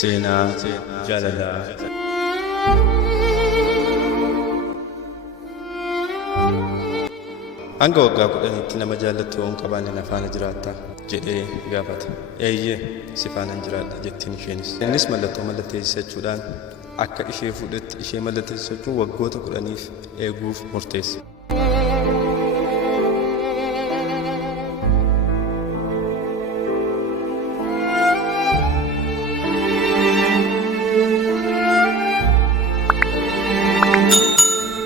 Seenaa Jaalalaa. Hanga waggaa 10tti nama jaallattu waan qabaanne na faana jiraata jedhee gaafata. Eeyyee si faana jiraadha jettiin isheenis. Innis mallattoo mallatteessachuudhaan akka ishee fuudhetti ishee mallatteessachuun waggoota 10f eeguuf murteesse.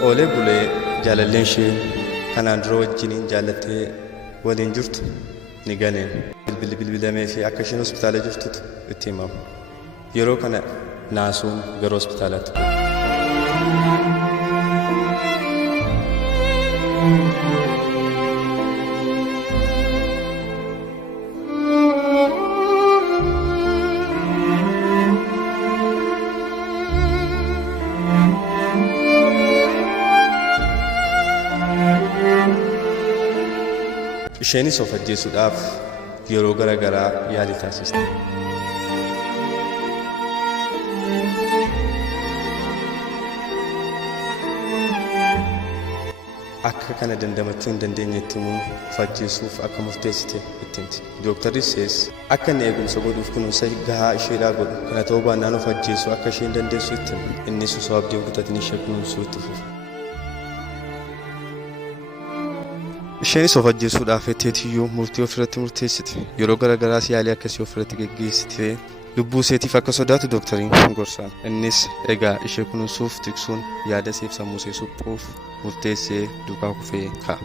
Olee bulee jaalalleen ishee kanaan dura wajjiniin jaallattee waliin jirtu ni galeen bilbilamee fi akka isheen hospitaala jirtutu itti himama. Yeroo kana naasuun gara hospitaalaatti. Isheenis of ajjeesuudhaaf yeroo garaagaraa yaalii taasiste. Akka kana dandamachuu hin dandeenyetti immoo of ajjeesuuf akka murteessite itti himti. Dooktarris akka inni eegumsa godhuuf kunuunsa gahaa isheedhaa godhu kana ta'uu baannaan of ajjeesuu akka isheen dandeessu itti hima. Innis osoo abdii kutatiin ishee kunuunsuu itti fufa. Isheenis of ajjeesuudhaaf jetteetiyyuu murtii ofirratti murteessite. Yeroo garaagaraas yaalii akkasii ofirratti geggeessitee lubbuu isheetiif akka sodaatu dooktariin gorsaan. Innis egaa ishee kunuunsuuf tiksuun yaada isheef sammuu ishee suphuuf murteessee duukaa kufee ka'a.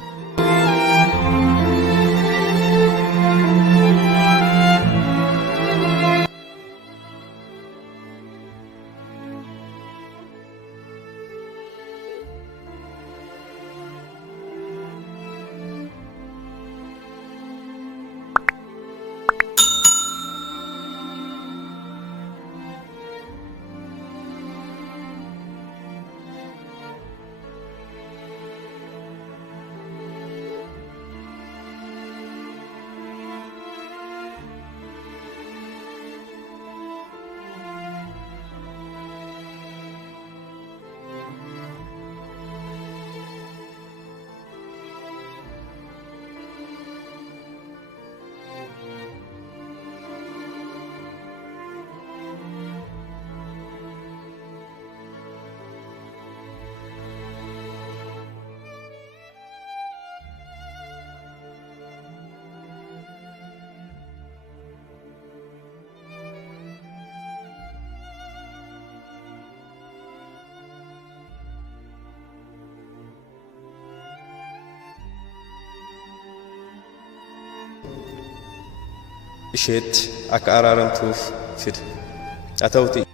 Isheetti akka araaramtuuf fida. Haa ta'uutii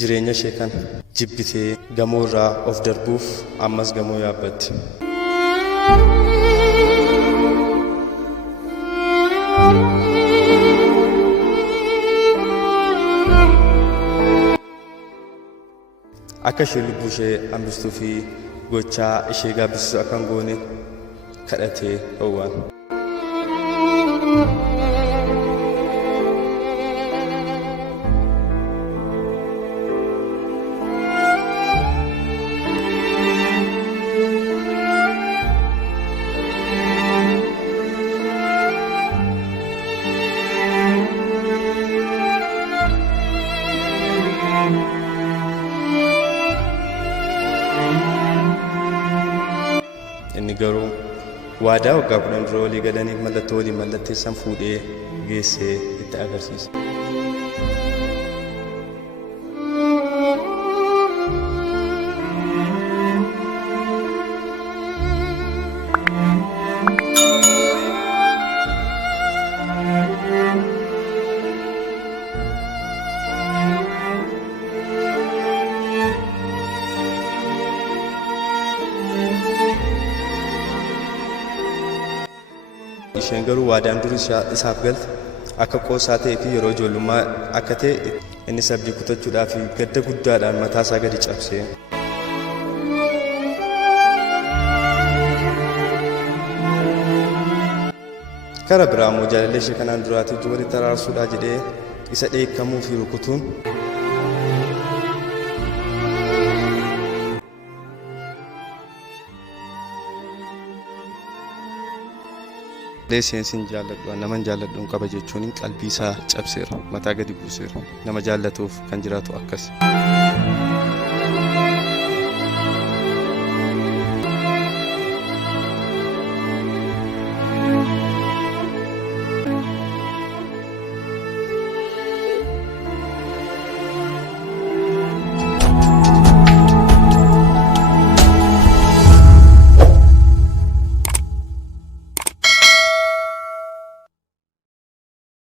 jireenya ishee kana jibbitee gamoo irraa of darbuuf ammas gamoo yaabbatti. Akka ishee lubbuu ishee hambistuu fi gochaa ishee gaabbisiisu akka hin goone kadhatee dhowwaan. Inni garuu waadaa waggaa 10 dura walii galaniif mallattoo waliin mallatteessan fuudhee geessee itti agarsiisa. Isheen garuu waadaan durii isaaf galte akka qoosaa ta'ee fi yeroo ijoollummaa akka ta'e innis abdii kutachuudhaaf gadda guddaadhaan mataa isaa gadi cabsee. Kara biraa immoo jaalallee ishee kanaan duraatii walitti araarsuudhaa jedhee isa dheekkamuu fi rukutuun Seensin jaalladhu naman jaalladhu qaba jechuun qalbii isaa cabseera mataa gadi buuseera nama jaallatuuf kan jiraatu akkas.